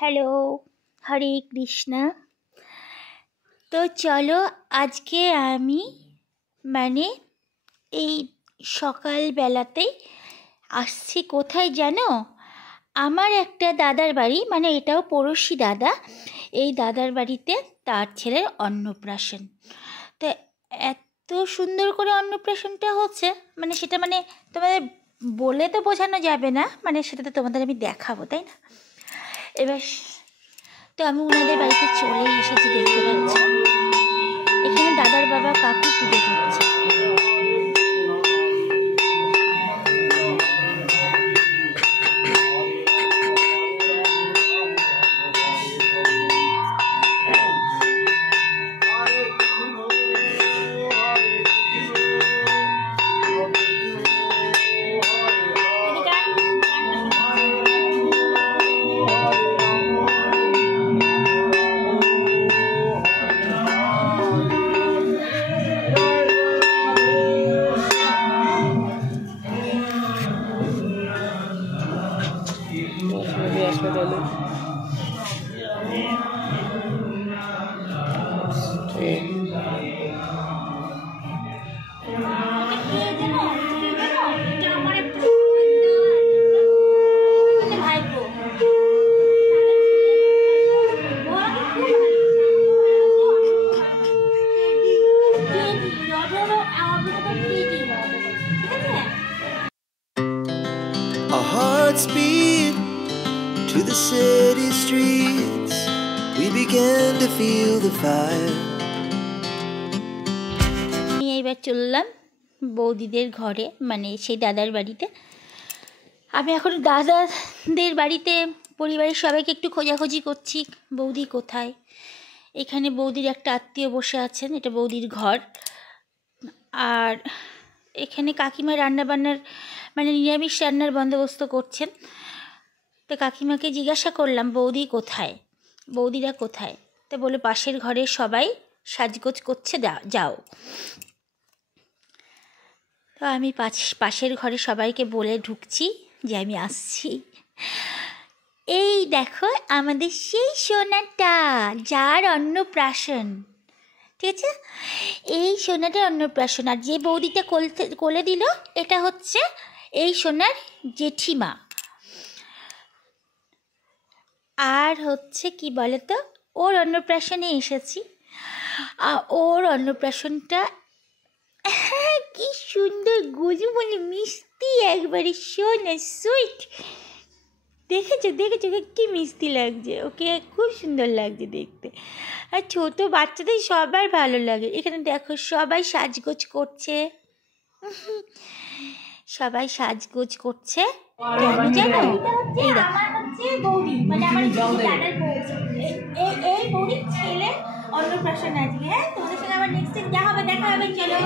Hello, হরে কৃষ্ণা। তো চলো আজকে আমি এই সকালবেলাতেই আসছি কোথায় জানো? আমার একটা দাদার বাড়ি, এটাও পড়োশি দাদা। এই দাদার বাড়িতে তার ছেলের অন্নপ্রাশন। তো এত সুন্দর করে অন্নপ্রাশনটা হচ্ছে, সেটা তোমাদের বলে তো বোঝানো যাবে না, সেটা তো তোমাদের আমি দেখাবো, তাই না? এবার তো আমি ওনাদের বাড়িতে চলে এসেছি, দেখতে পাচ্ছি এখানে দাদার বাবা কাকু পুজো করছে। Our hearts beat to the city streets. We began to feel the fire. এইবার চললাম বৌদিদের ঘরে, সেই দাদার বাড়িতে। আমি এখন দাদাদের বাড়িতে পরিবারের সবাইকে একটু খোঁজাখুঁজি করছি, বৌদি কোথায়। এখানে বৌদির একটা আত্মীয় বসে আছেন, এটা বৌদির ঘর। আর এখানে কাকিমা রান্নাবান্নার নিরামিষ রান্নার বন্দোবস্ত করছেন। তো কাকিমাকে জিজ্ঞাসা করলাম বৌদি কোথায়, বৌদিরা কোথায়। তো বলে পাশের ঘরে সবাই সাজগোজ করছে, যাও। তো আমি পাশের ঘরে সবাইকে বলে ঢুকছি যে আমি আসছি। এই দেখো আমাদের সেই সোনাটা, যার অন্নপ্রাশন, ঠিক আছে? এই সোনাটার অন্নপ্রাশন। আর যে বৌদিটা কোলে দিল, এটা হচ্ছে এই সোনার জেঠিমা। আর হচ্ছে কি বলে তো, ওর অন্নপ্রাশনে এসেছি। ওর অন্নপ্রাশনটা কি সুন্দর, গুজুমুলি মিষ্টি, একবারে সোনা সুইট। দেখেছো কি মিষ্টি লাগছে, ওকে খুব সুন্দর লাগছে দেখতে। আর ছোটো বাচ্চাদের সবার ভালো লাগে। এখানে দেখো সবাই সাজগোজ করছে, সবাই সাজগোজ করছে। কেন জানো? এই দেখো বৌদি, এই বৌদির ছেলে অন্নপ্রাশন আজকে। হ্যাঁ, তোমাদের সঙ্গে আবার নেক্সট টাইম দেখা হবে, চলো।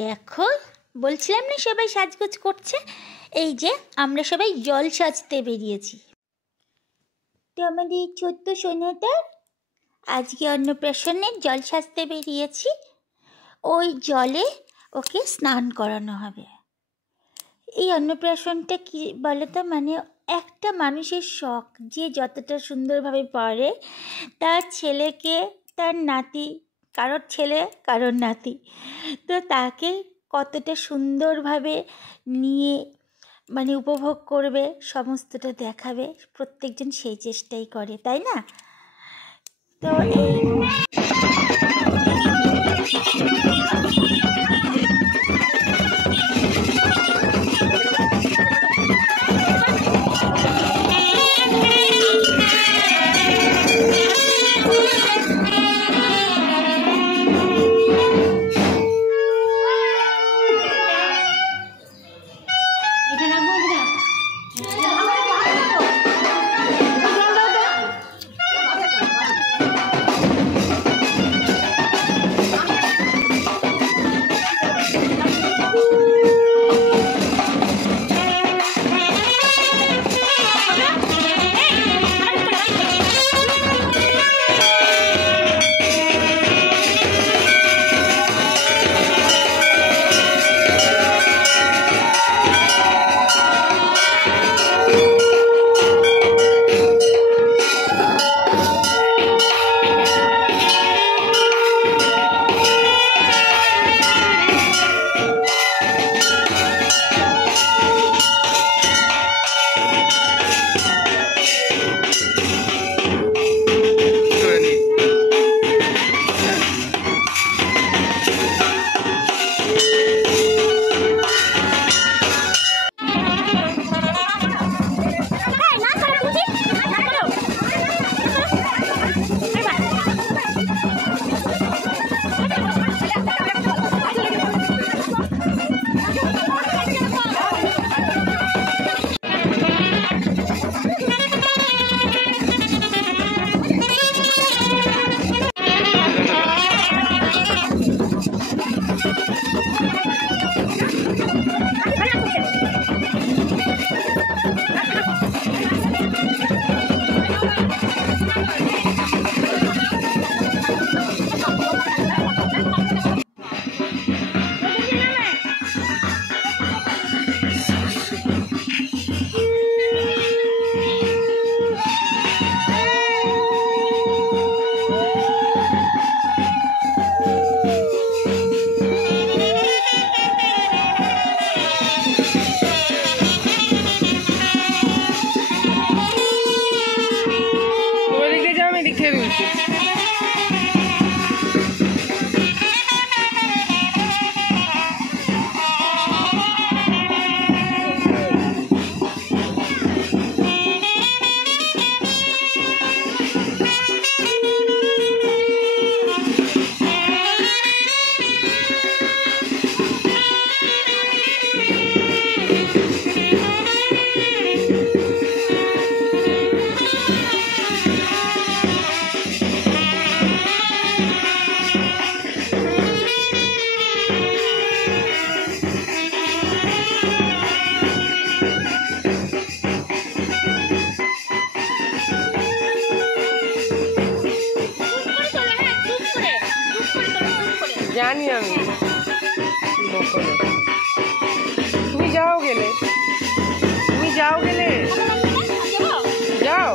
দেখো, বলছিলাম না সবাই সাজগোজ করছে। এই যে আমরা সবাই জল সাজতে বেরিয়েছি। তো আমাদের ছোট্ট সোনাটার আজকে অন্নপ্রাশনের জল সাজতে বেরিয়েছি। ওই জলে ওকে স্নান করানো হবে। এই অন্নপ্রাশনটা কী বলো তো, মানে একটা মানুষের শখ, যে যতটা সুন্দরভাবে পারে তার ছেলেকে, তার নাতি, কারোর ছেলে কারোর নাতি, তো তাকে কতটা সুন্দরভাবে নিয়ে মানে উপভোগ করবে, সমস্তটা দেখাবে, প্রত্যেকজন সেই চেষ্টাই করে, তাই না? তো এই জানি আমি, তুমি যাও গেলে, তুমি যাও গেলে, যাও।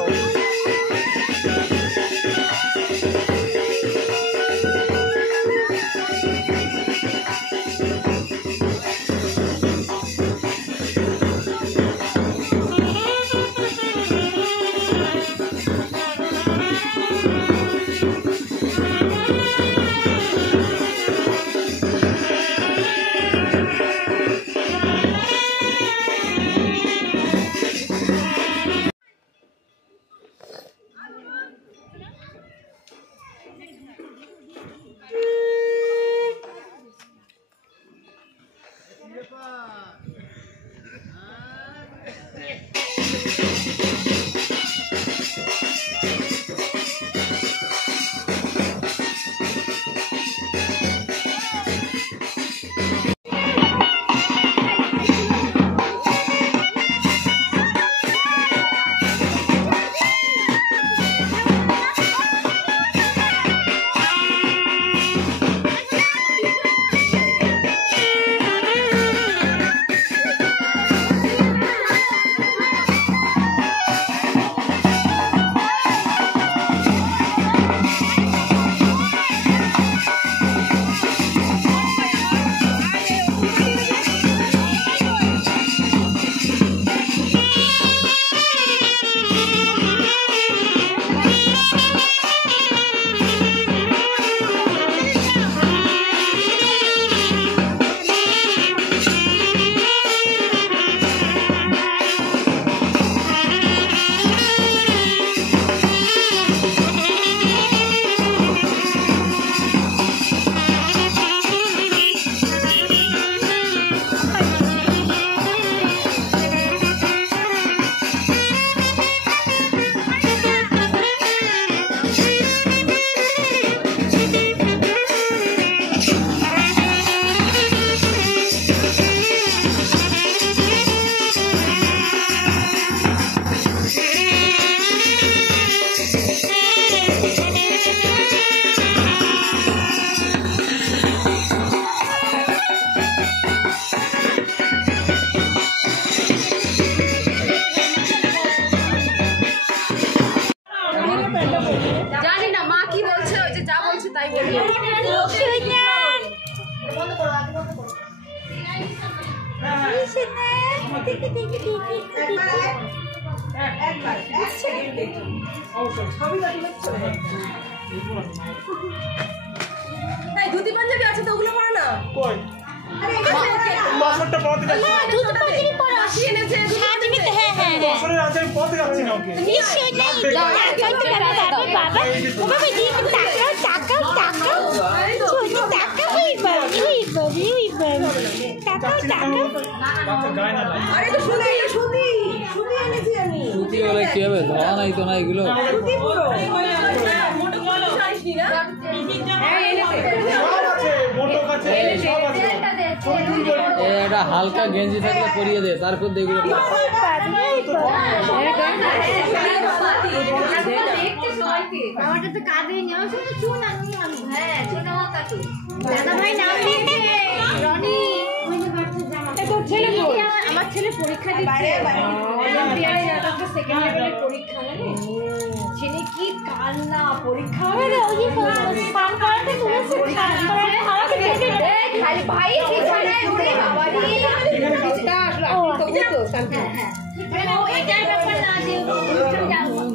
ধুতি পাঞ্জাবি আছে তো ওগুলো পরে না কই বছরটা পড়াতে যাচ্ছি ধুতি পাঞ্জাবি পরা এনেছে হ্যাঁ হ্যাঁ বছরের আছে আমি পড়াতে যাচ্ছি না ওকে নিশ্চয়ই নেই বাবা গায় না আরে তো শুধু এনেছি আমি সুতি বলে কি হবে ধোয়া নাই তো না এগুলো ধুতি পুরো মোটো বলো চাইছি না হ্যাঁ এনেছে সব আছে মোটো কাছে সব আছে ছবি তুলবো এটা হালকা গেঞ্জি থাকলে পরিয়ে দে তারপর দেখবি আমারটা তো কাঁদে নেওয়া শুধু চুন আনি আমি হ্যাঁ চুন আমার কাটু দাদা ভাই নাম লিখে রনি ওই যে বাচ্চা জামা তো ছেলে আমার ছেলে পরীক্ষা দিচ্ছে অলিম্পিয়াডে যাচ্ছে সেকেন্ড লেভেলের পরীক্ষা জানি ছেলে কি কান্না পরীক্ষা হবে রে ওই যে স্নান করাতে তুলেছে স্নান করাতে আমাকে দেখে খালি ভাই কি জানে ওরে বাবা রে এটা আসলে তো শান্তি হ্যাঁ ও এটার ব্যাপার না যে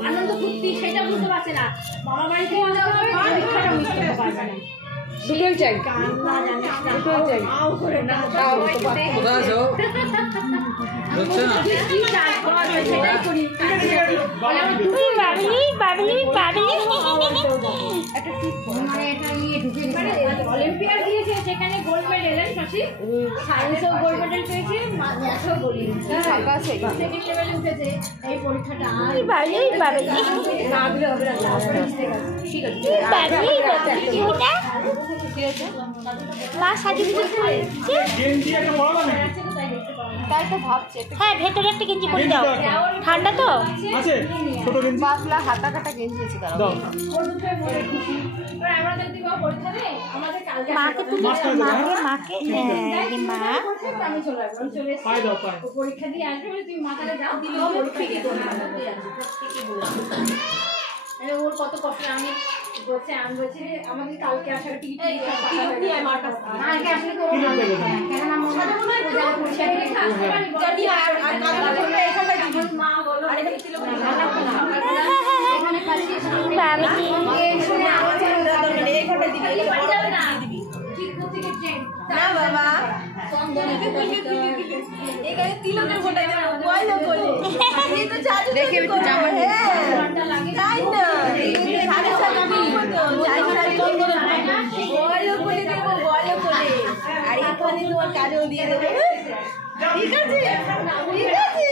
আনন্দ ফুর্তি সেটা বুঝতে পারছে না মামা বাড়িতে পরীক্ষাটা মিস করতে পারবে না দুটোই চাই কান্না জানিস না দুটোই চাই আও করে না কোথায় আছো হচ্ছে না কি কাজ করা সেটাই করি বাবলি বাবলি বাবলি একটা টিপ মানে এটা নিয়ে ঢুকে মানে অলিম্পিয়াড দিয়েছে সেখানে গোল্ড মেডেল শশী সায়েন্সেও গোল্ড মেডেল পেয়েছে ম্যাথেও গোল্ড মেডেল ফাঁকা আছে সেকেন্ড লেভেলে উঠেছে এই পরীক্ষাটা বাবলি বাবলি না দিলে হবে না ঠিক আছে বাবলি বাবলি ওটা ঠিক আছে মা সার্টিফিকেট দিয়েছে গেঞ্জি একটা পড়াবো না তাই তো ভাবছে হ্যাঁ ভেতরে একটা গেঞ্জি পরে দাও ঠান্ডা তো আছে ছোট গেঞ্জি পাতলা হাতা কাটা গেঞ্জি আছে দাঁড়াও দাও মাকে তুমি মাকে মা পাই দাও পাই পরীক্ষা দিয়ে আসবে তুমি মাথাটা যাও দিলে পরীক্ষা দিয়ে ওর কত কষ্ট আমি বলছি আমাদের কালকে আসার টিকিট নিয়ে আমার কাছে কালকে আসলে তো কেন না মনে হয় পরীক্ষা দিয়ে আসতে পারি যদি আর কালকে করবে এখানে দিব মা বলো আরে কি লোক এখানে খালি বাবা এই শুনে আমার দরকার নেই এখানে দিবি দিবি ঠিক থেকে ট্রেন না বাবা এখানে তিলকের ফটো দেব বয়লো বলে এই তো চাচু দেখে একটু জামা ঘন্টা লাগে তাই না সাড়ে 7 আমি যাই না বয়লো বলে দেব বয়লো বলে আর এখানে তোমার কাজও দিয়ে দেব ঠিক আছে ঠিক আছে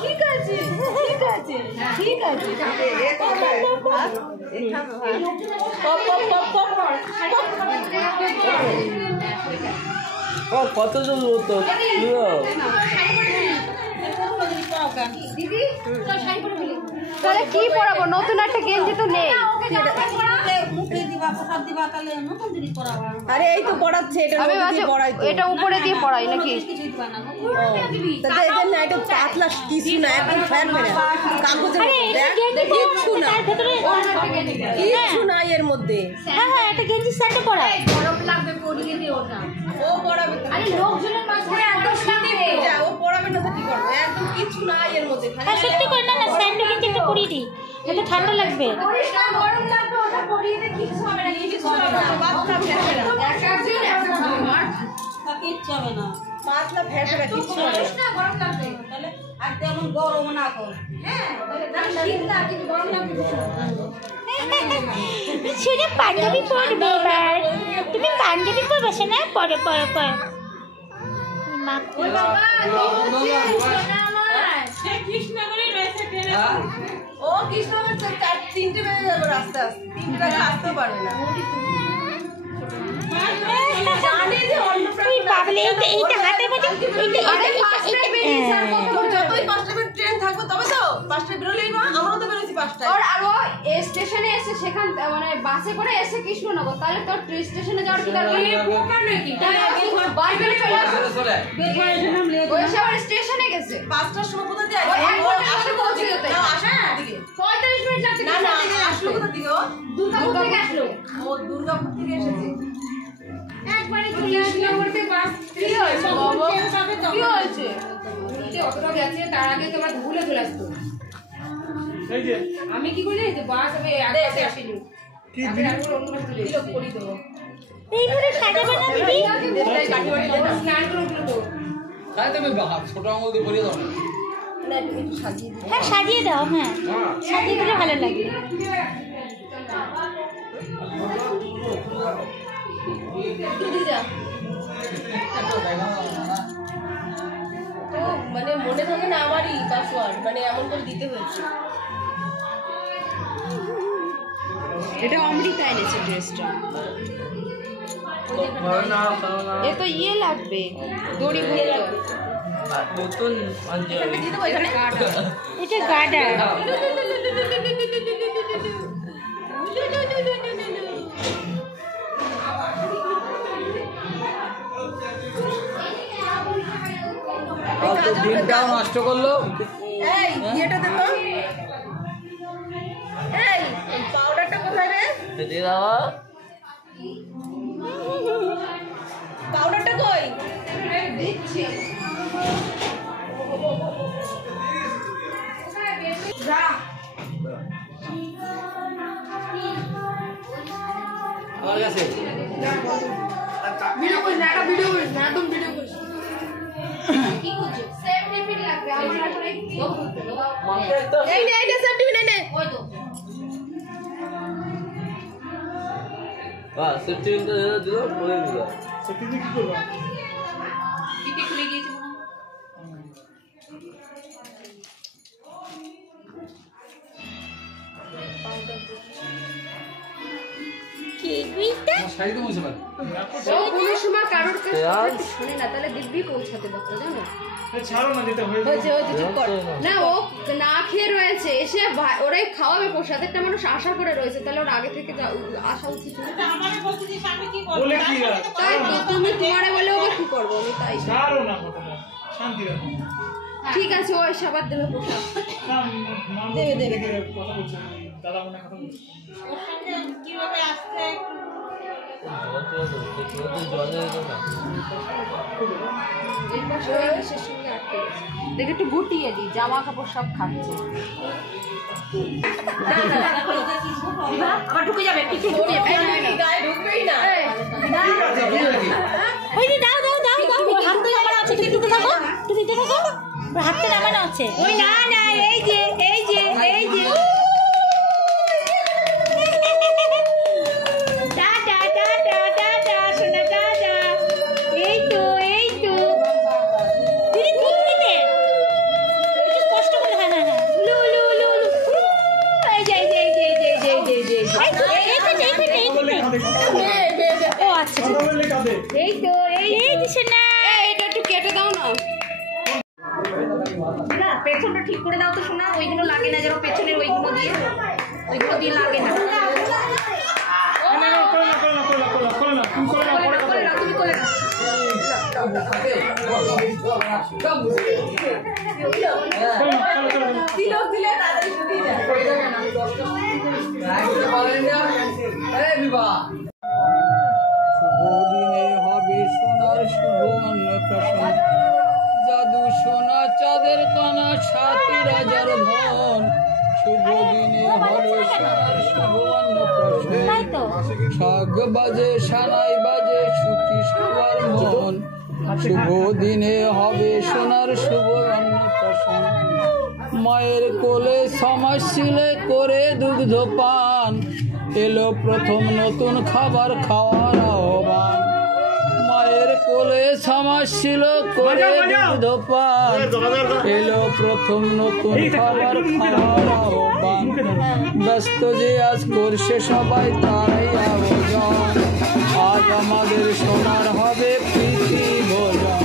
ঠিক আছে ঠিক আছে ঠিক আছে ও কতজন তো তাহলে কি পরাবো নতুন একটা গেঞ্জি তো নেই আরে এই তো পড়াচ্ছে এটা আমি ভাবছি এটা উপরে দিয়ে পড়াই নাকি তাতে এদের না এটা পাতলা কিছু না একদম ফ্যান মেরে কাগজের কিচ্ছু না কিচ্ছু নাই এর মধ্যে হ্যাঁ হ্যাঁ একটা গেঞ্জি স্যান্ডে পরা গরম লাগবে পরিয়ে দিও না ও পড়াবে আরে লোকজনের মাঝখানে এত লাগবে ও পড়াবে না তো কি করবে একদম কিচ্ছু নাই এর মধ্যে হ্যাঁ সত্যি করে না স্যান্ডে কিন্তু একটু পরিয়ে দিই এত ঠান্ডা লাগবে পরিষ্কার গরম লাগবে ওটা পরিয়ে দিয়ে কিছু হবে না কিছু হবে না পাতলা ফ্যান কিচ্ছু হবে না পাতলা ফ্যান কিচ্ছু হবে না গরম লাগবে তাহলে আর তেমন গরম না কর হ্যাঁ শীত না কিন্তু গরম লাগবে শুনে পাঞ্জাবি পরবে এবার তুমি পাঞ্জাবি পরবে সে না পরে পরে পরে মা ও কৃষ্ণনগর 3টে বেজে যাবে রাস্তা আস্তে 3টে বেজে আসতেও পারবে না জানি যে বাবলে এইটা হাতের মধ্যে যতই 5টা ট্রেন থাকবে তবে তো 5টা বেরোলেই না আমরাও তো বেরোছি 5টায় তোর আর ও স্টেশনে এসে সেখান মানে বাসে করে এসে কৃষ্ণনগর তাহলে তোর স্টেশনে যাওয়ার কি দরকার বাইরে চলে আসো ওই সবার স্টেশনে গেছে 5টার সময় কোথা দিয়ে ও এক ঘন্টার মধ্যে পৌঁছে যেতে। আসে না দিকে 45 মিনিট লাগছে না না আসলো কোথা দিকে ও দুর্গাপুর থেকে আসলো ও দুর্গাপুর থেকে এসেছে একবারে চলে আসলো করতে বাস কি হয়েছে ভুলতে অতটা গেছে তার আগে তোমার ভুলে চলে আসতো এই যে আমি কি করি যে বাস আমি একসাথে আসিনি কি আমি আর অন্য মাসে চলে এসেছি করি দেবো এইভাবে সাজাবে না দিদি? স্নান করে উঠলো তো তাই তুমি ছোট আঙুল দিয়ে পরিয়ে দাও না তুমি একটু সাজিয়ে দিও। হ্যাঁ সাজিয়ে দাও, হ্যাঁ সাজিয়ে দিলে ভালো লাগে। দিদা ও মানে মনে থাকে না আমারই পাসওয়ার্ড, মানে এমন করে দিতে হয়েছে। এটা অমৃতা এনেছে ড্রেসটা এ তো ইয়ে লাগবে দড়ি ভরে নতুন এখানে দিয়ে দেবো, এখানে এটা গার্ডার। দিনটাও নষ্ট করলো। এই ইয়েটা দে তো। এই পাউডারটা কোথায় রে? দিয়ে দাও। পাউডারটা কই? দিচ্ছি আমার কাছে ভিডিও করিস না একটা ভিডিও করিস না একদম ভিডিও করিস কি করছো সেম রিপিট লাগবে আমার আসলে এই নে, এই নে, সব টিভি নে। ওই তো বাহ সেফটিটা দিল করে দিল। সত্যি কি করবো টিপে খুলে গিয়েছে মনে কি গুইটা? শাড়ি তো মুছে পারে। ও কোনো সময় কারোর কাছে কথা শুনে না তাহলে দিব্যি পৌঁছাতে পারতো জানো ছাড়ো না যেটা হয়ে হয়েছে হয়েছে চুপ কর না ও না খেয়ে রয়েছে এসে ওরাই খাওয়াবে প্রসাদেরটা মানুষ আশা করে রয়েছে তাহলে ওর আগে থেকে আসা উচিত না বলে কি আর তাই তো তুমি তোমারে বলে ওকে কি করবো আমি তাই ছাড়ো না কথাটা শান্তি রাখো ঠিক আছে ও এসে আবার দেবে প্রসাদ দেবে দেবে কথা বলছে দাদা মনে কথা বলছে এরপর সবাই শেষ সঙ্গে আটকে গেছে দেখে একটু গুটিয়ে দিই জামা কাপড় সব খাচ্ছে আবার ঢুকে যাবে পিঠে ঢুকে গায়ে ঢুকবেই না। ওই যে দাও দাও দাও দাও, হাতে নামানো আছে, তুমি দিতে থাকো, তুমি দিতে থাকো, হাতে নামানো আছে। ওই না না, এই যে এই যে এই যে টাটা টাটা টাটা সোনা টাটা। এই তো দিদি ঠিক দিতে একটু স্পষ্ট করে, হ্যাঁ হ্যাঁ হ্যাঁ, লু লু লু লু, এই যে এই যে এই যে এই যে এই যে এই যে ও আচ্ছা কথা বললে কাঁদে এই তো এই যে সোনা। এটা একটু কেটে দাও না না পেছনটা ঠিক করে দাও তো শোনা, ওইগুলো লাগে না, যেন পেছনের ওইগুলো দিয়ে লাগে না। না করো না করো না করো না করো না তুমি করো না পরে কথা করে নাও, তুমি করে নাও। দিলে তাড়াতাড়ি শুকিয়ে যায়। শুভ দিনে হবে সোনার শুভ অন্নপ্রাশন, জাদু সোনা চাঁদের কানা ৭,০০০ ধন। শুভ দিনে হবে সোনার শুভ অন্নপ্রাশন, তাই তো শাক বাজে সানাই বাজে সুখী সবার মন। শুভ দিনে হবে সোনার শুভ অন্নপ্রাশন, মায়ের কোলে সমাজশীলে করে দুগ্ধ পান, এলো প্রথম নতুন খাবার খাওয়ার আহ্বান। মায়ের কোলে সমাজশীল করে দুগ্ধ পান, এলো প্রথম নতুন খাবার খাওয়ার আহ্বান। ব্যস্ত যে আজ করছে সবাই তারাই আয়োজন, আজ আমাদের সোনার হবে প্রীতি ভোজন।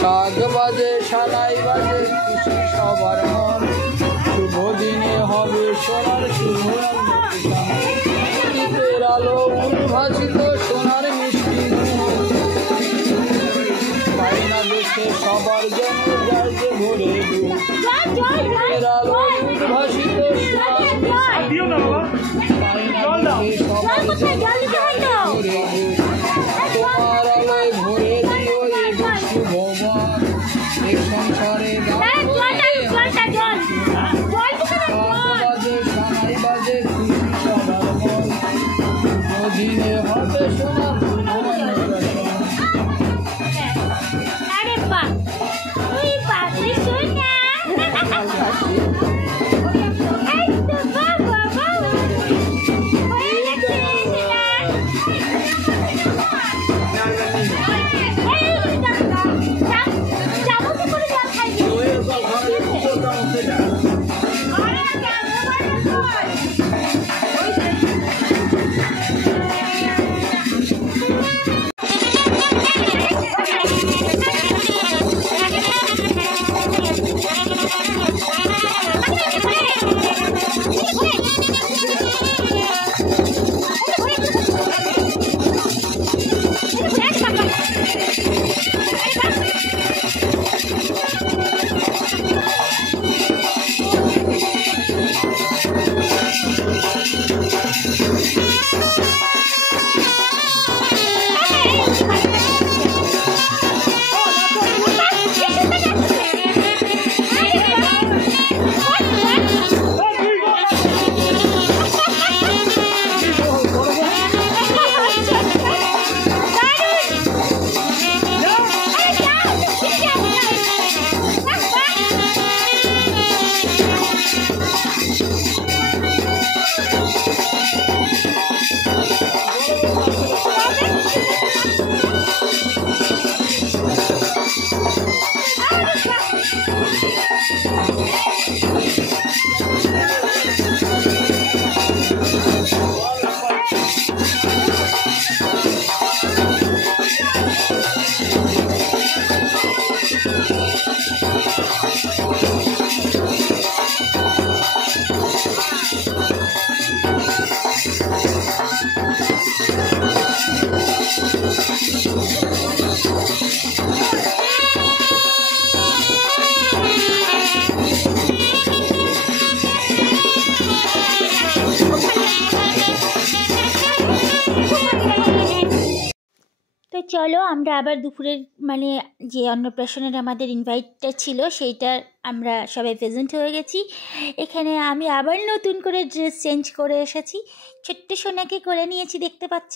শাক বাজে সানাই বাজে খুশি সবার মন, শুভ দিনে হবে সোনার শুভ অন্নপ্রাশন। দীপের আলো উদ্ভাসিত সোনার মিষ্টি মুখ, পাই না দেখে সবার জন্য যায় যে ভরে দুঃখ। দীপের আলো উদ্ভাসিত সোনার মিষ্টি দিও না বাবা পাই না দেখে সবার জন্য ভরে দুঃখ। তোমার আলোয় ভরে দিও এ শুভ মন। তো চলো আমরা আবার দুপুরের মানে যে অন্নপ্রাশনের আমাদের ইনভাইটটা ছিল সেইটার আমরা সবাই প্রেজেন্ট হয়ে গেছি। এখানে আমি আবার নতুন করে ড্রেস চেঞ্জ করে এসেছি, ছোট্ট সোনাকে কোলে নিয়েছি দেখতে পাচ্ছ।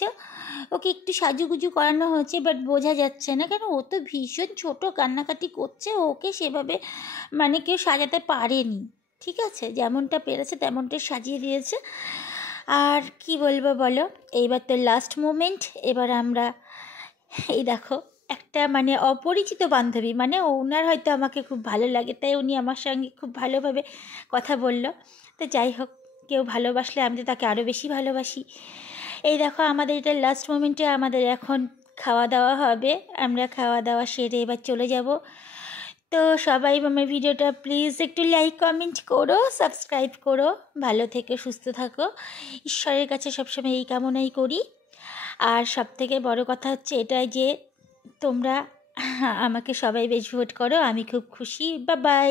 ওকে একটু সাজুগুজু করানো হয়েছে, বাট বোঝা যাচ্ছে না কেন ও তো ভীষণ ছোট, কান্নাকাটি করছে। ওকে সেভাবে মানে কেউ সাজাতে পারেনি, ঠিক আছে, যেমনটা পেরেছে তেমনটা সাজিয়ে দিয়েছে। আর কি বলবো বলো, এইবার তো লাস্ট মোমেন্ট। এবার আমরা এই দেখো একটা মানে অপরিচিত বান্ধবী, মানে ওনার হয়তো আমাকে খুব ভালো লাগে তাই উনি আমার সঙ্গে খুব ভালোভাবে কথা বলল। তো যাই হোক, কেউ ভালোবাসলে আমি তো তাকে আরও বেশি ভালোবাসি। এই দেখো আমাদের এটা লাস্ট মোমেন্টে আমাদের এখন খাওয়া দাওয়া হবে। আমরা খাওয়া দাওয়া সেরে এবার চলে যাব। তো সবাই আমার ভিডিওটা প্লিজ একটু লাইক কমেন্ট করো, সাবস্ক্রাইব করো, ভালো থেকো, সুস্থ থাকো, ঈশ্বরের কাছে সবসময় এই কামনাই করি। আর সবথেকে বড় কথা হচ্ছে এটাই যে তোমরা আমাকে সবাই বেশ ভোট করো, আমি খুব খুশি। Bye bye.